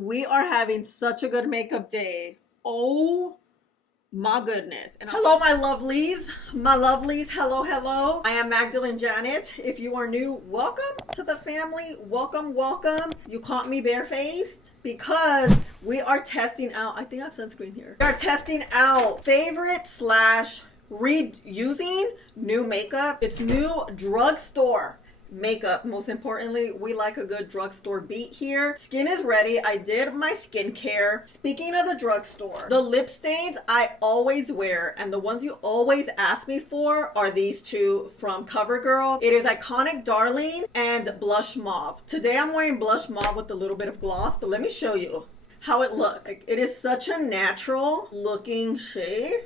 we are having such a good makeup day. Oh my goodness. And hello, my lovelies. My lovelies. Hello, hello. I am Magdalene Janet. If you are new, welcome to the family. Welcome, welcome. You caught me barefaced because we are testing out, I think I have sunscreen here. We are testing out favorite slash reusing new makeup. It's new drugstore makeup. Most importantly, we like a good drugstore beat here. Skin is ready. I did my skincare. Speaking of the drugstore, the lip stains I always wear and the ones you always ask me for are these two from CoverGirl. It is Iconic Darling and Blush Mauve. Today I'm wearing Blush Mauve with a little bit of gloss, but let me show you how it looks. It is such a natural looking shade.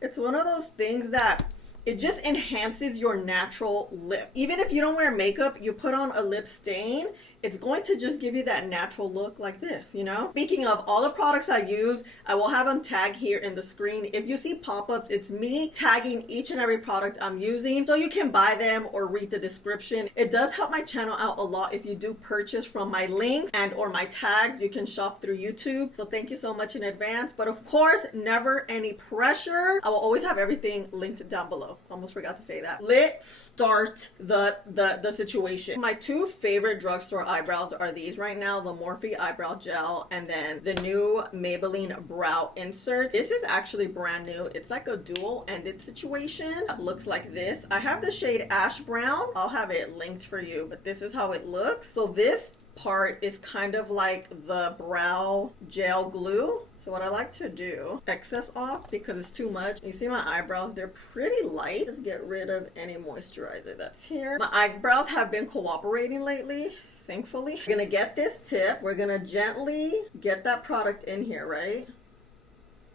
It's one of those things that it just enhances your natural lip. Even if you don't wear makeup, you put on a lip stain, it's going to just give you that natural look like this, you know? Speaking of all the products I use, I will have them tagged here in the screen. If you see pop-ups, it's me tagging each and every product I'm using so you can buy them or read the description. It does help my channel out a lot if you do purchase from my links and or my tags. You can shop through YouTube. So thank you so much in advance. But of course, never any pressure. I will always have everything linked down below. Almost forgot to say that. Let's start the situation. My two favorite drugstore eyebrows are these right now, the Morphe eyebrow gel and then the new Maybelline brow insert. This is actually brand new. It's like a dual-ended situation. It looks like this. I have the shade Ash Brown. I'll have it linked for you, but this is how it looks. So this part is kind of like the brow gel glue. So what I like to do, excess off because it's too much. You see my eyebrows, they're pretty light. Just get rid of any moisturizer that's here. My eyebrows have been cooperating lately, thankfully. We're gonna get this tip. We're gonna gently get that product in here, right?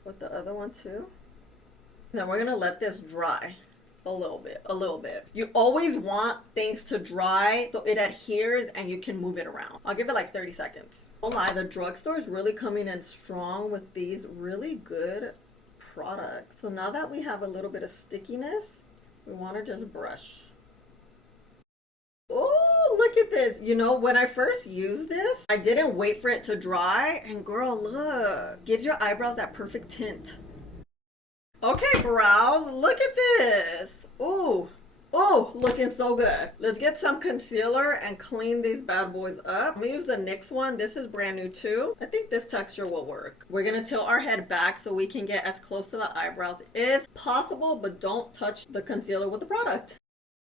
With the other one too. Then we're gonna let this dry. A little bit. You always want things to dry so it adheres and you can move it around. I'll give it like 30 seconds. Don't lie, the drugstore is really coming in strong with these really good products. So now that we have a little bit of stickiness, we want to just brush. Oh, look at this. You know, when I first used this, I didn't wait for it to dry. And girl, look. Gives your eyebrows that perfect tint. Okay, brows, look at this. Ooh, ooh, looking so good. Let's get some concealer and clean these bad boys up. I'm gonna use the NYX one. This is brand new too. I think this texture will work. We're gonna tilt our head back so we can get as close to the eyebrows as possible, but don't touch the concealer with the product.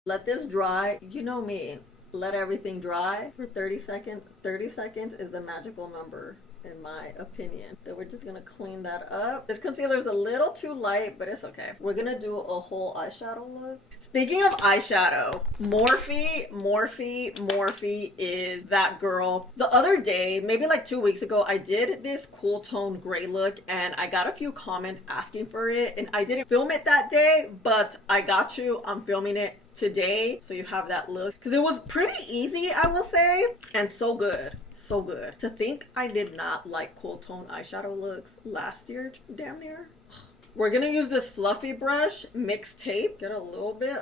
Let this dry. You know me, let everything dry for 30 seconds. 30 seconds is the magical number, in my opinion. Then we're just gonna clean that up. This concealer is a little too light, but it's okay. We're gonna do a whole eyeshadow look. Speaking of eyeshadow, Morphe is that girl. The other day, maybe like 2 weeks ago, I did this cool tone gray look and I got a few comments asking for it, and I didn't film it that day, but I got you. I'm filming it today so you have that look because it was pretty easy, I will say, and so good. So good. To think I did not like cool tone eyeshadow looks last year, damn near. We're gonna use this fluffy brush, mix tape. Get a little bit.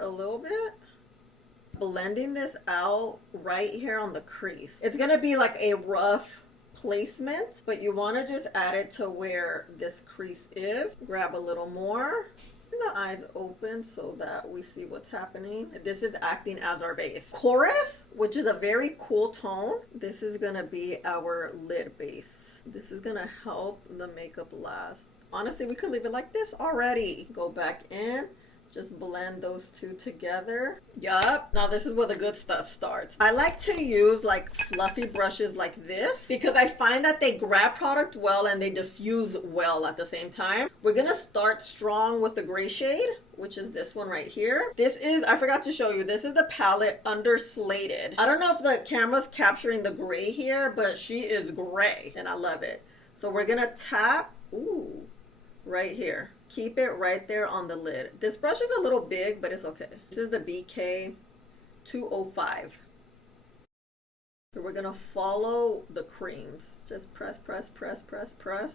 Blending this out right here on the crease. It's gonna be like a rough placement, but you wanna just add it to where this crease is. Grab a little more. The eyes open so that we see what's happening. This is acting as our base. Chorus, which is a very cool tone. This is gonna be our lid base. This is gonna help the makeup last. Honestly, we could leave it like this already. Go back in. Just blend those two together. Yup. Now this is where the good stuff starts. I like to use like fluffy brushes like this because I find that they grab product well and they diffuse well at the same time. We're gonna start strong with the gray shade, which is this one right here. This is, I forgot to show you, this is the palette Under Slated. I don't know if the camera's capturing the gray here, but she is gray and I love it. So we're gonna tap, ooh, right here. Keep it right there on the lid. This brush is a little big, but it's okay. This is the BK 205. So we're gonna follow the creams. Just press, press, press, press, press.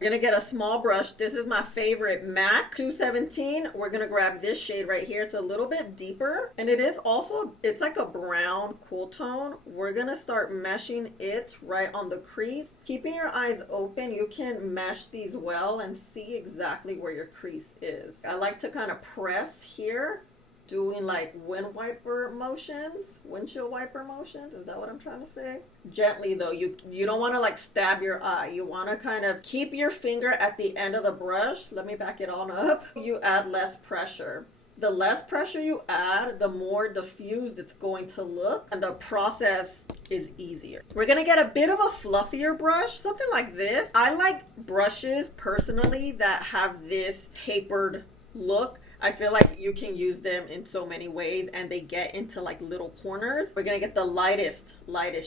We're gonna get a small brush. This is my favorite MAC 217. We're gonna grab this shade right here. It's a little bit deeper, and it is also, it's like a brown cool tone. We're gonna start meshing it right on the crease. Keeping your eyes open, you can mesh these well and see exactly where your crease is. I like to kind of press here, doing like windshield wiper motions. Is that what I'm trying to say? Gently though, you don't want to like stab your eye. You want to kind of keep your finger at the end of the brush. Let me back it on up. You add less pressure. The less pressure you add, the more diffused it's going to look, and the process is easier. We're gonna get a bit of a fluffier brush, something like this. I like brushes personally that have this tapered look. I feel like you can use them in so many ways, and they get into like little corners. We're gonna get the lightest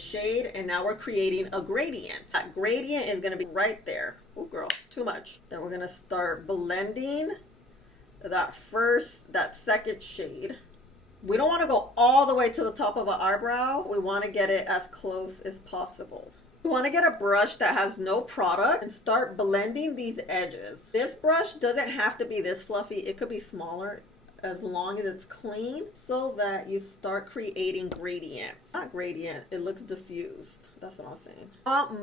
shade, and now we're creating a gradient. That gradient is gonna be right there. Oh girl, too much. Then we're gonna start blending that second shade. We don't wanna go all the way to the top of an eyebrow. We wanna get it as close as possible. You want to get a brush that has no product and start blending these edges. This brush doesn't have to be this fluffy. It could be smaller as long as it's clean, so that you start creating gradient. Not gradient, it looks diffused. That's what I'm saying. I want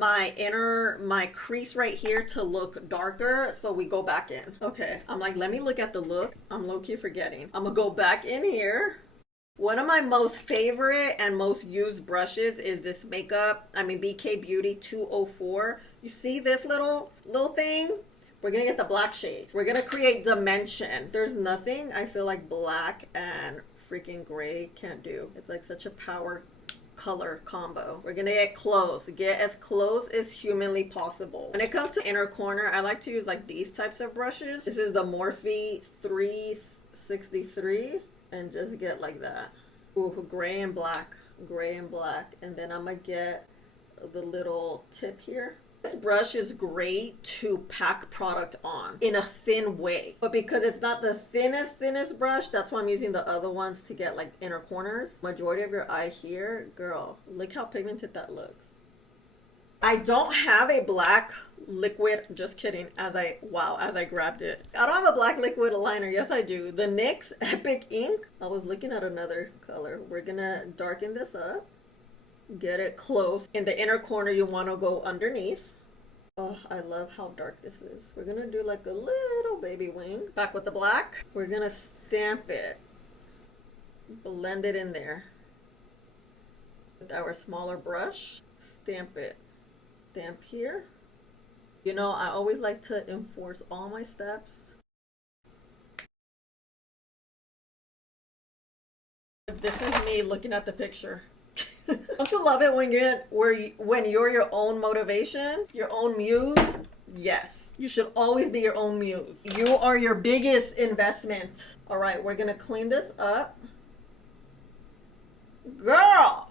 my crease right here to look darker, so we go back in. Okay, I'm like, let me look at the look. I'm low-key forgetting. I'm gonna go back in here. One of my most favorite and most used brushes is this BK Beauty 204. You see this little thing? We're gonna get the black shade. We're gonna create dimension. There's nothing I feel like black and freaking gray can't do. It's like such a power color combo. We're gonna get close. Get as close as humanly possible. When it comes to inner corner, I like to use like these types of brushes. This is the Morphe 363. And just get like that. Ooh, gray and black, and then I'm gonna get the little tip here. This brush is great to pack product on in a thin way, but because it's not the thinnest brush, that's why I'm using the other ones to get like inner corners. Majority of your eye here, girl, look how pigmented that looks. I don't have a black liquid, just kidding, as I grabbed it. I don't have a black liquid liner. Yes, I do. The NYX Epic Ink. I was looking at another color. We're gonna darken this up. Get it close. In the inner corner, you want to go underneath. Oh, I love how dark this is. We're gonna do like a little baby wing. Back with the black. We're gonna stamp it. Blend it in there. With our smaller brush, stamp it. Stamp here. You know, I always like to enforce all my steps. This is me looking at the picture. Don't you love it when you're your own motivation, your own muse? Yes, you should always be your own muse. You are your biggest investment. All right, we're gonna clean this up. Girl!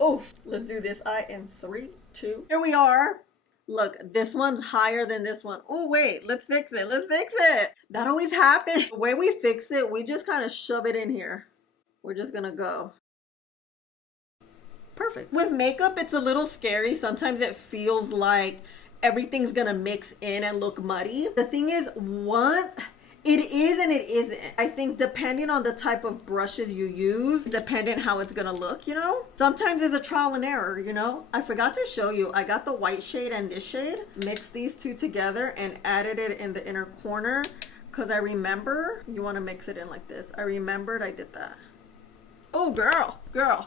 Oof, let's do this eye in 3, 2. Here we are. Look, this one's higher than this one. Oh, wait, let's fix it. Let's fix it. That always happens. The way we fix it, we just kind of shove it in here. We're just gonna go. Perfect. With makeup, it's a little scary. Sometimes it feels like everything's gonna mix in and look muddy. The thing is, it is and it isn't. I think depending on the type of brushes you use, depending how it's gonna look, you know? Sometimes it's a trial and error, you know? I forgot to show you, I got the white shade and this shade, mixed these two together and added it in the inner corner, because I remember, you wanna mix it in like this. I remembered I did that. Oh, girl.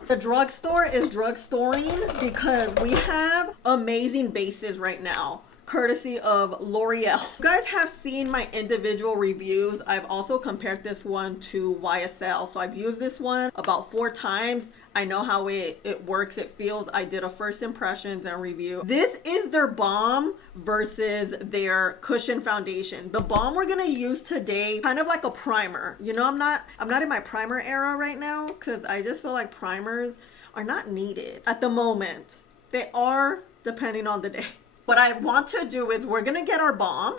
The drugstore is drugstoring because we have amazing bases right now, courtesy of L'Oreal. You guys have seen my individual reviews. I've also compared this one to YSL. So I've used this one about 4 times. I know how it works, it feels. I did a first impressions and review. This is their balm versus their cushion foundation. The balm we're gonna use today, kind of like a primer. You know, I'm not in my primer era right now because I just feel like primers are not needed at the moment. They are depending on the day. What I want to do is we're gonna get our balm.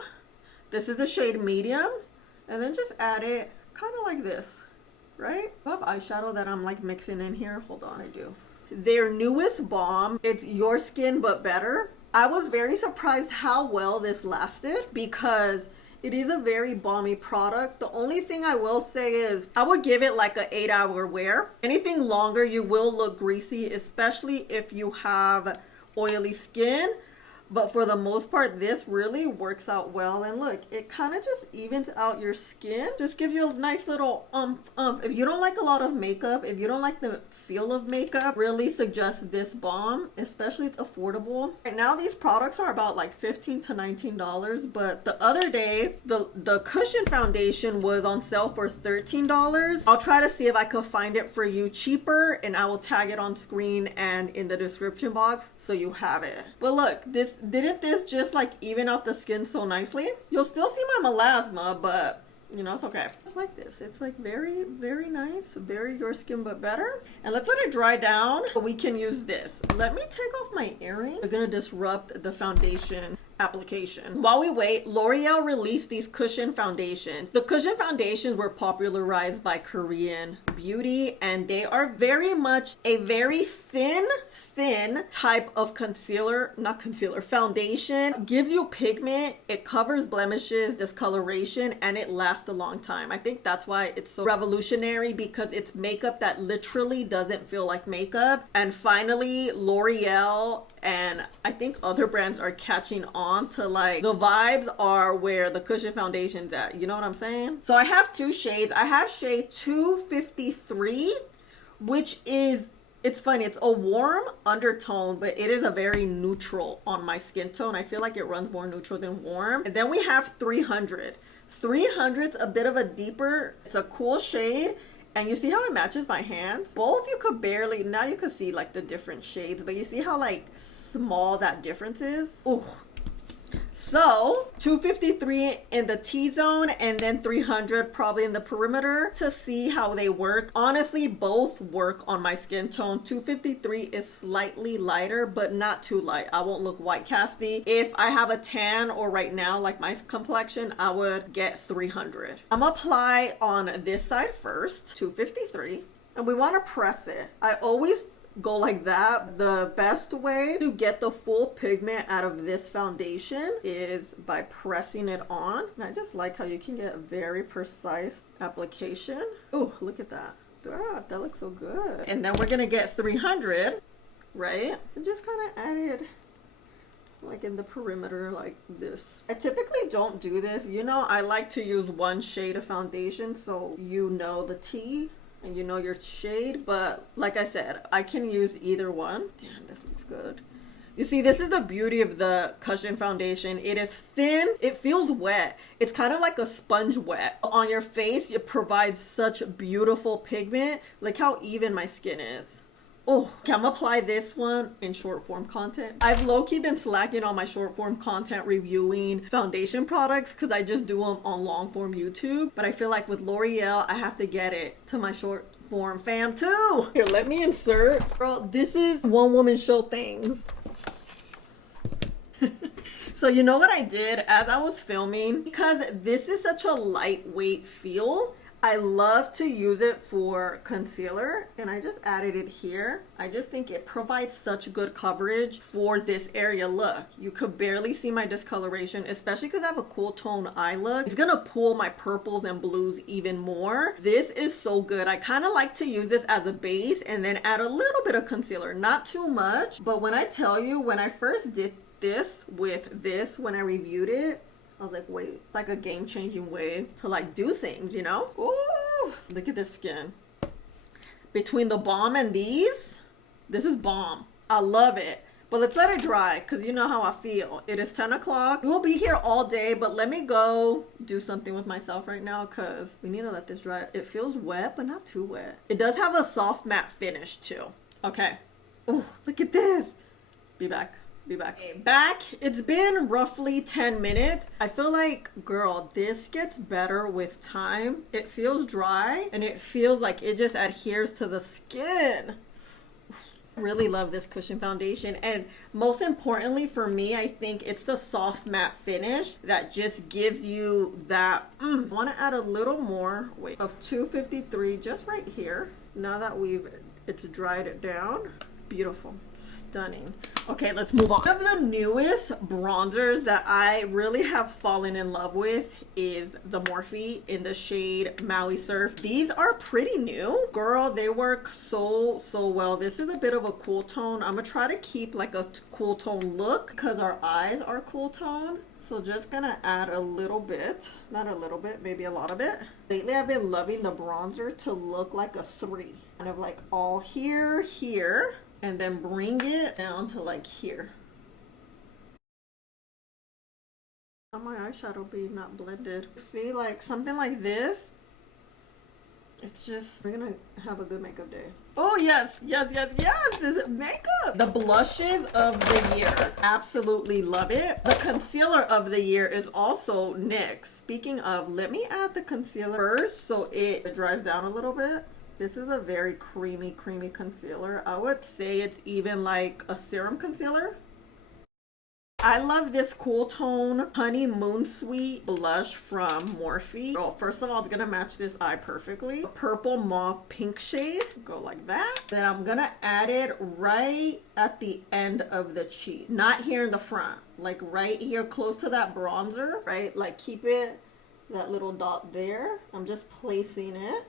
This is the shade medium, and then just add it kind of like this, right? I have eyeshadow that I'm like mixing in here. Hold on, I do. Their newest balm, it's Your Skin But Better. I was very surprised how well this lasted because it is a very balmy product. The only thing I will say is I would give it like an 8-hour wear. Anything longer, you will look greasy, especially if you have oily skin. But for the most part, this really works out well. And look, it kind of just evens out your skin. Just gives you a nice little If you don't like a lot of makeup, if you don't like the feel of makeup, really suggest this balm, especially it's affordable. Right now, these products are about like $15 to $19. But the other day, the cushion foundation was on sale for $13. I'll try to see if I could find it for you cheaper, and I will tag it on screen and in the description box so you have it. But look, didn't this just like even out the skin so nicely? You'll still see my melasma, but you know, it's okay. It's like this. It's like very, very nice. Very your skin, but better. And let's let it dry down so we can use this. Let me take off my earring. We're gonna disrupt the foundation application. While we wait, L'Oreal released these cushion foundations. The cushion foundations were popularized by Korean beauty, and they are very much a very thin type of foundation. Gives you pigment, it covers blemishes, discoloration, and it lasts a long time. I think that's why it's so revolutionary, because it's makeup that literally doesn't feel like makeup. And finally, L'Oreal and I think other brands are catching on to like the vibes are where the cushion foundation's at. You know what I'm saying? So I have two shades. I have shade 253, which is, it's funny, it's a warm undertone, but it is a very neutral on my skin tone. I feel like it runs more neutral than warm. And then we have 300. 300's a bit of a deeper, it's a cool shade. And you see how it matches my hands? Both you could barely, now you can see like the different shades, but you see how like small that difference is? Ooh. So 253 in the T-zone and then 300 probably in the perimeter to see how they work. Honestly, both work on my skin tone. 253 is slightly lighter, but not too light. I won't look white casty. If I have a tan or right now like my complexion, I would get 300. I'm gonna apply on this side first, 253, and we want to press it. I always go like that. The best way to get the full pigment out of this foundation is by pressing it on. And I just like how you can get a very precise application. Oh, look at that. God, that looks so good. And then we're gonna get 300, right? And just kind of add it like in the perimeter like this. I typically don't do this. You know, I like to use one shade of foundation so you know the T and you know your shade, but like I said, I can use either one. Damn, this looks good. You see, this is the beauty of the cushion foundation. It is thin, it feels wet. It's kind of like a sponge wet. On your face, it provides such beautiful pigment. Look how even my skin is. Oh, okay, I'm gonna apply this one in short form content. I've low-key been slacking on my short form content reviewing foundation products because I just do them on long form YouTube. But I feel like with L'Oreal, I have to get it to my short form fam too. Here, let me insert. Girl, this is one woman show things. So you know what I did as I was filming? Because this is such a lightweight feel, I love to use it for concealer, and I just added it here. I just think it provides such good coverage for this area. Look, you could barely see my discoloration, especially because I have a cool tone eye look. It's gonna pull my purples and blues even more. This is so good. I kind of like to use this as a base and then add a little bit of concealer, not too much. But when I tell you, when I first did this with this, when I reviewed it, I was like, wait, it's like a game-changing way to like do things, you know? Ooh, look at this skin. Between the balm and these, this is bomb. I love it. But let's let it dry because you know how I feel. It is 10 o'clock. We will be here all day, but let me go do something with myself right now because we need to let this dry. It feels wet, but not too wet. It does have a soft matte finish too. Okay. Oh, look at this. Be back. Be back. Okay, back. It's been roughly 10 minutes. I feel like, girl, this gets better with time. It feels dry and it feels like it just adheres to the skin. Really love this cushion foundation, and most importantly for me, I think it's the soft matte finish that just gives you that I want to add a little more of 253 just right here now that it's dried it down, Beautiful, stunning. Okay, let's move on. One of the newest bronzers that I really have fallen in love with is the Morphe in the shade Maui Surf. These are pretty new. Girl, they work so well. This is a bit of a cool tone. I'm gonna try to keep like a cool tone look because our eyes are cool tone. So just gonna add a little bit, not a little bit, maybe a lot of it. Lately I've been loving the bronzer to look like a 3. Kind of like all here, here, and then bring it down to like here. How my eyeshadow be not blended? See, like something like this. It's just, we're gonna have a good makeup day. Oh yes, yes, yes, yes, this is makeup. The blushes of the year, absolutely love it. The concealer of the year is also NYX. Speaking of, let me add the concealer first so it dries down a little bit. This is a very creamy concealer. I would say it's even like a serum concealer. I love this cool tone Honeymoon Sweet blush from Morphe. Oh, first of all, it's gonna match this eye perfectly. A purple mauve pink shade. Go like that. Then I'm gonna add it right at the end of the cheek. Not here in the front. Like right here close to that bronzer, right? Like keep it, that little dot there. I'm just placing it.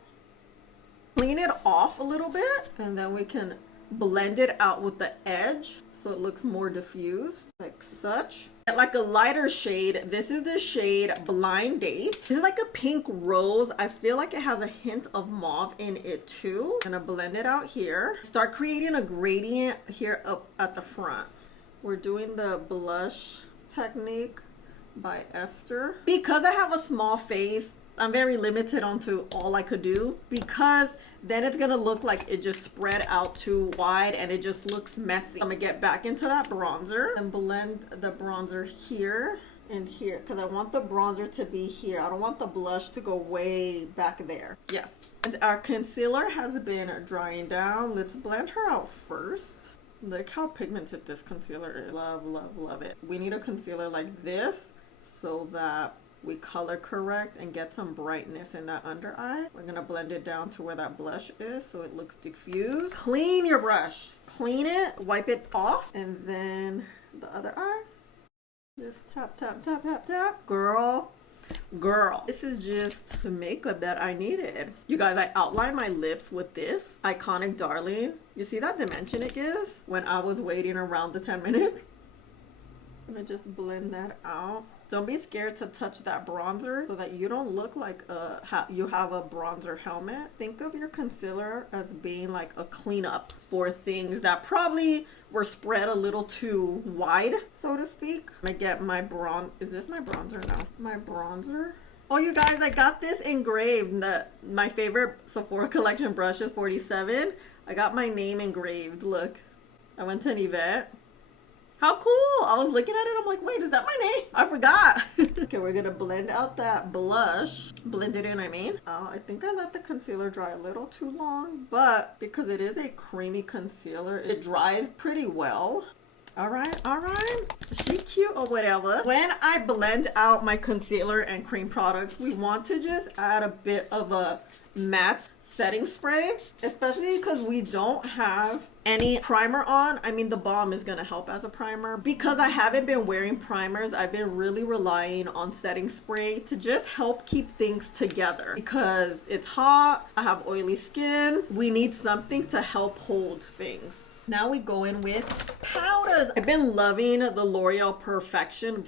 Clean it off a little bit. And then we can blend it out with the edge so it looks more diffused, like such. Like a lighter shade, this is the shade Blind Date. This is like a pink rose. I feel like it has a hint of mauve in it too. I'm gonna blend it out here. Start creating a gradient here up at the front. We're doing the blush technique by Esther. Because I have a small face, I'm very limited onto all I could do, because then it's gonna look like it just spread out too wide and it just looks messy. I'm gonna get back into that bronzer and blend the bronzer here and here because I want the bronzer to be here. I don't want the blush to go way back there. Yes. And our concealer has been drying down. Let's blend her out first. Look how pigmented this concealer is. Love, love, love it. We need a concealer like this so that we color correct and get some brightness in that under eye. We're gonna blend it down to where that blush is so it looks diffused. Clean your brush. Clean it, wipe it off, and then the other eye. Just tap, tap, tap, tap, tap. Girl, this is just the makeup that I needed. You guys, I outlined my lips with this Iconic Darling. You see that dimension it gives when I was waiting around the 10 minutes? I'm gonna just blend that out. Don't be scared to touch that bronzer so that you don't look like you have a bronzer helmet. Think of your concealer as being like a cleanup for things that probably were spread a little too wide, so to speak. I'm gonna get my is this my bronzer? No. My bronzer. Oh, you guys, I got this engraved. My favorite Sephora collection brush is 47. I got my name engraved. Look, I went to an event. How cool! I was looking at it, I'm like, wait, is that my name? I forgot. Okay, we're gonna blend out that blush. Blend it in, I mean. I think I let the concealer dry a little too long, but because it is a creamy concealer, it dries pretty well. All right, she cute or whatever. When I blend out my concealer and cream products, we want to just add a bit of a matte setting spray, especially because we don't have any primer on. I mean, the balm is gonna help as a primer. Because I haven't been wearing primers, I've been really relying on setting spray to just help keep things together. Because it's hot, I have oily skin, we need something to help hold things. Now we go in with powders. I've been loving the L'Oreal Blurfection.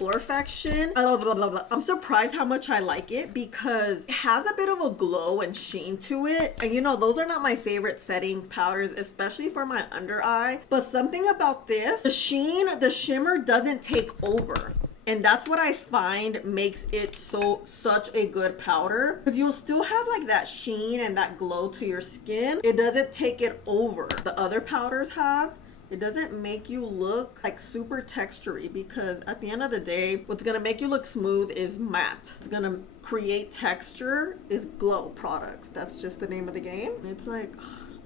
I'm surprised how much I like it because it has a bit of a glow and sheen to it. And you know, those are not my favorite setting powders, especially for my under eye. But something about this, the sheen, the shimmer doesn't take over. And that's what I find makes it such a good powder, because you'll still have like that sheen and that glow to your skin. It doesn't take it over. The other powders have. It doesn't make you look like super textury, because at the end of the day, what's gonna make you look smooth is matte. It's gonna create texture is glow products. That's just the name of the game. And it's like,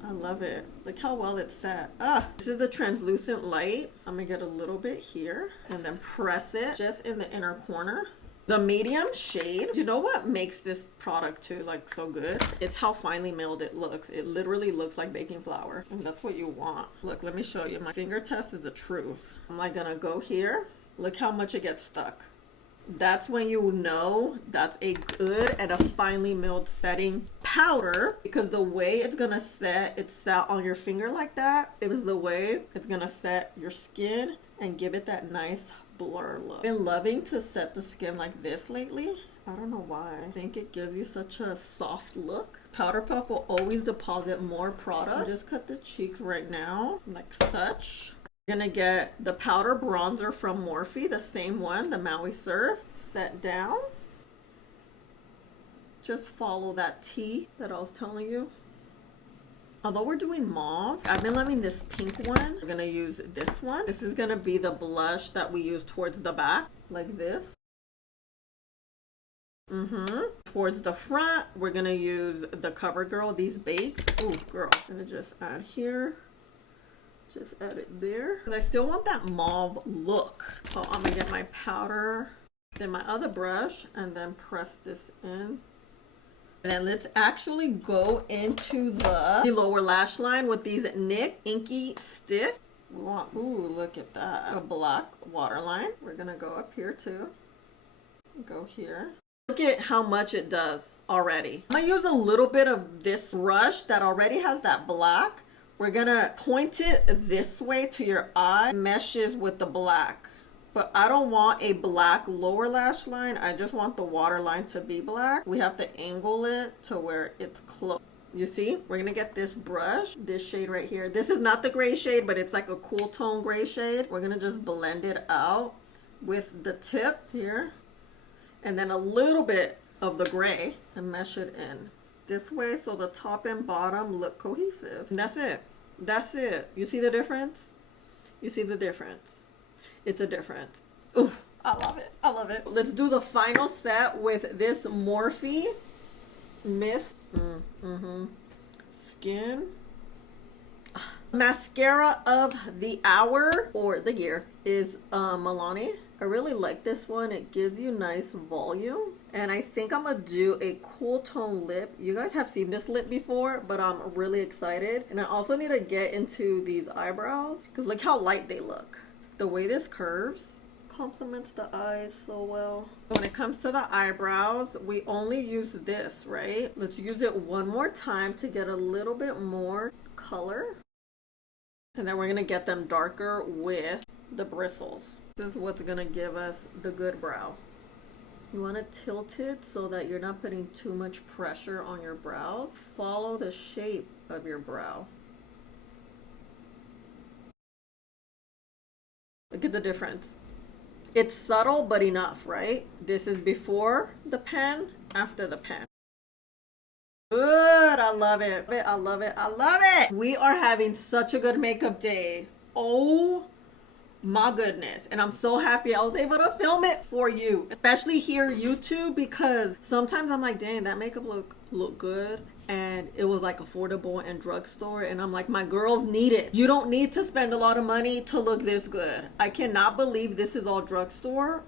I love it. Look how well it's set. This is the translucent light. I'm gonna get a little bit here and then press it just in the inner corner. The medium shade, you know what makes this product too like so good? It's how finely milled it looks. It literally looks like baking flour, and that's what you want. Look, let me show you. My finger test is the truth. I'm like gonna go here. Look how much it gets stuck. That's when you know that's a good and a finely milled setting powder, because the way it's gonna set, it's set on your finger like that. It is the way it's gonna set your skin and give it that nice blur look. I've been loving to set the skin like this lately. I don't know why. I think it gives you such a soft look. Powder puff will always deposit more product. I just cut the cheeks right now, like such. You're gonna get the powder bronzer from Morphe, the same one, the Maui Surf. Set down. Just follow that T that I was telling you. Although we're doing mauve, I've been loving this pink one. We're gonna use this one. This is gonna be the blush that we use towards the back, like this. Towards the front, we're gonna use the CoverGirl, these baked. Oh, girl. I'm gonna just add here. Just add it there. I still want that mauve look. So I'm gonna get my powder, then my other brush, and then press this in. And then let's actually go into the lower lash line with these NYX Inky Stick. We want, ooh, look at that. A black waterline. We're gonna go up here too. Go here. Look at how much it does already. I'm gonna use a little bit of this brush that already has that black. We're gonna point it this way to your eye. Meshes with the black. But I don't want a black lower lash line. I just want the waterline to be black. We have to angle it to where it's close. You see? We're gonna get this brush, this shade right here. This is not the gray shade, but it's like a cool tone gray shade. We're gonna just blend it out with the tip here. And then a little bit of the gray and mesh it in this way so the top and bottom look cohesive. And that's it. That's it. You see the difference? You see the difference? It's a difference. Ooh, I love it. I love it. Let's do the final set with this Morphe Mist Skin mascara of the hour or the year is Milani. I really like this one. It gives you nice volume. And I think I'm gonna do a cool tone lip. You guys have seen this lip before, but I'm really excited. And I also need to get into these eyebrows because look how light they look. The way this curves complements the eyes so well. When it comes to the eyebrows, we only use this, right? Let's use it one more time to get a little bit more color. And then we're gonna get them darker with the bristles. This is what's gonna give us the good brow. You wanna tilt it so that you're not putting too much pressure on your brows. Follow the shape of your brow. Look at the difference. It's subtle, but enough, right? This is before the pen, after the pen. Good, I love it. I love it, I love it. We are having such a good makeup day. Oh my goodness. And I'm so happy I was able to film it for you, especially here YouTube, because sometimes I'm like, dang, that makeup look good. And it was like affordable and drugstore, and I'm like, my girls need it. You don't need to spend a lot of money to look this good. I cannot believe this is all drugstore.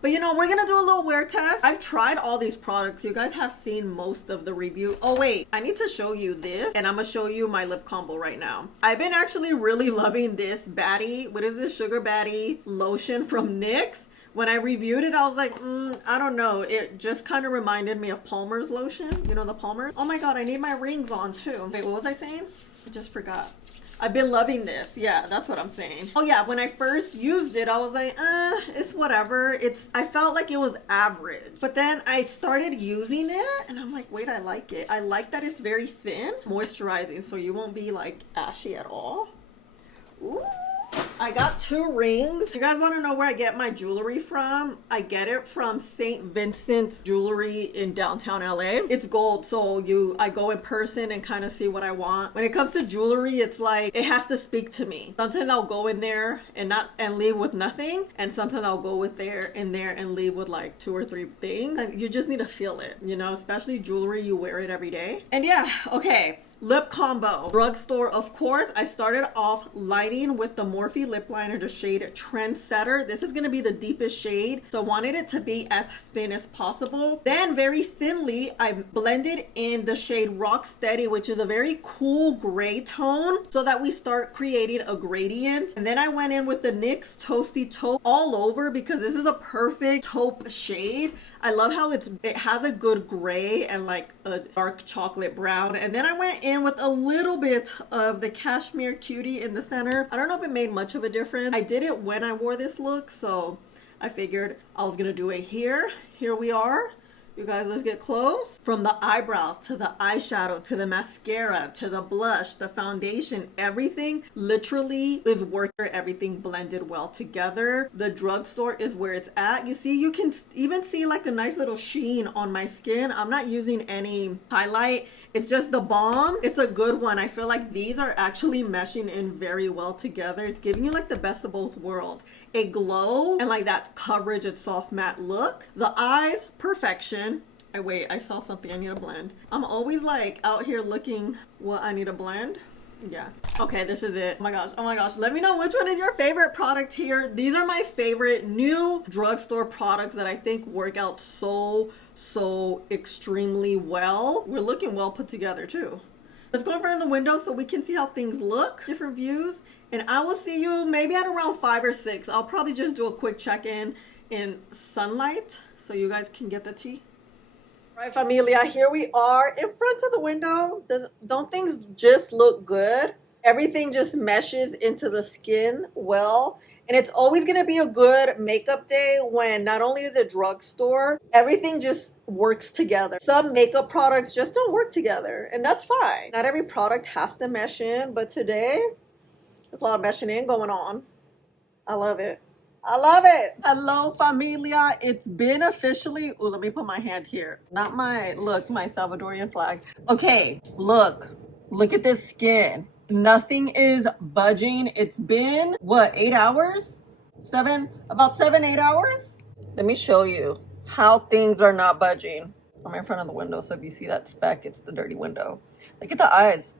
But you know, we're gonna do a little wear test. I've tried all these products. You guys have seen most of the review. Oh wait, I need to show you this, and I'm gonna show you my lip combo right now. I've been actually really loving this baddie, what is this, Sugar Baddie lotion from NYX. When I reviewed it, I was like, I don't know. It just kind of reminded me of Palmer's lotion. You know, the Palmer's? Oh my God, I need my rings on too. Wait, what was I saying? I just forgot. I've been loving this. Yeah, that's what I'm saying. Oh yeah, when I first used it, I was like, it's whatever. I felt like it was average. But then I started using it and I'm like, wait, I like it. I like that it's very thin, moisturizing, so you won't be like ashy at all. Ooh. I got 2 rings. You guys want to know where I get my jewelry from? I get it from St. Vincent's Jewelry in downtown LA. It's gold, so I go in person and kind of see what I want. When it comes to jewelry, it's like it has to speak to me. Sometimes I'll go in there and leave with nothing, and sometimes I'll go in there and leave with like 2 or 3 things. You just need to feel it, you know, especially jewelry, you wear it every day. And yeah, okay. lip combo. Drugstore, of course. I started off lighting with the Morphe lip liner, the shade Trendsetter. This is going to be the deepest shade, so I wanted it to be as thin as possible. Then very thinly, I blended in the shade Rocksteady, which is a very cool gray tone, so that we start creating a gradient. And then I went in with the NYX Toasty Taupe all over, because this is a perfect taupe shade. I love how it has a good gray and like a dark chocolate brown. And then I went in with a little bit of the Cashmere Cutie in the center. I don't know if it made much of a difference. I did it when I wore this look, so I figured I was gonna do it here. Here we are. You guys, let's get close. From the eyebrows to the eyeshadow to the mascara to the blush, the foundation, everything literally is working. Everything blended well together. The Drugstore is where it's at. You see, you can even see like a nice little sheen on my skin. I'm not using any highlight. It's just the balm. It's a good one. I feel like these are actually meshing in very well together. It's giving you like the best of both worlds. A glow and like that coverage and soft matte look. The eyes, perfection. I saw something I need to blend. I'm always like out here looking what I need to blend. Yeah. Okay, this is it. Oh my gosh. Oh my gosh. Let me know which one is your favorite product here. These are my favorite new Drugstore products that I think work out so extremely well. We're looking well put together too. Let's go in front of the window so we can see how things look. Different views. And I will see you maybe at around 5 or 6. I'll probably just do a quick check-in in sunlight so you guys can get the tea. All right, Familia, here we are in front of the window. Don't things just look good? Everything just meshes into the skin well. And it's always going to be a good makeup day when not only is it Drugstore, everything just works together. Some makeup products just don't work together, and that's fine. Not every product has to mesh in, but today, there's a lot of meshing in going on. I love it. I love it. Hello, Familia. It's been officially, oh, let me put my hand here. Not my, look, my Salvadorian flag. Okay, look at this skin. Nothing is budging. It's been, what, 8 hours? About 7, 8 hours? Let me show you how things are not budging. I'm in front of the window, so if you see that speck, it's the dirty window. Look at the eyes,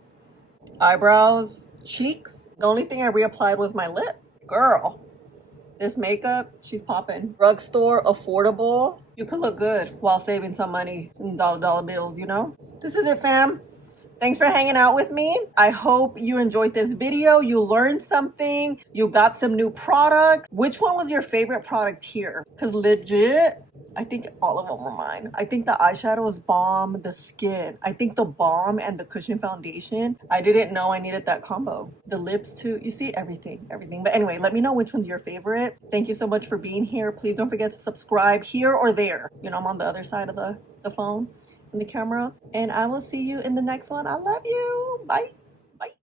eyebrows, cheeks. The only thing I reapplied was my lip. Girl, this makeup, she's popping. Drugstore, affordable. You can look good while saving some money in dollar bills, you know? This is it, fam. Thanks for hanging out with me. I hope you enjoyed this video. You learned something. You got some new products. Which one was your favorite product here? Because legit, I think all of them were mine. I think the eyeshadow is bomb. The skin, I think the balm and the cushion foundation, I didn't know I needed that combo. The lips too. You see, everything. But anyway, let me know which one's your favorite. Thank you so much for being here. Please don't forget to subscribe here or there. You know, I'm on the other side of the phone and the camera. And I will see you in the next one. I love you. Bye.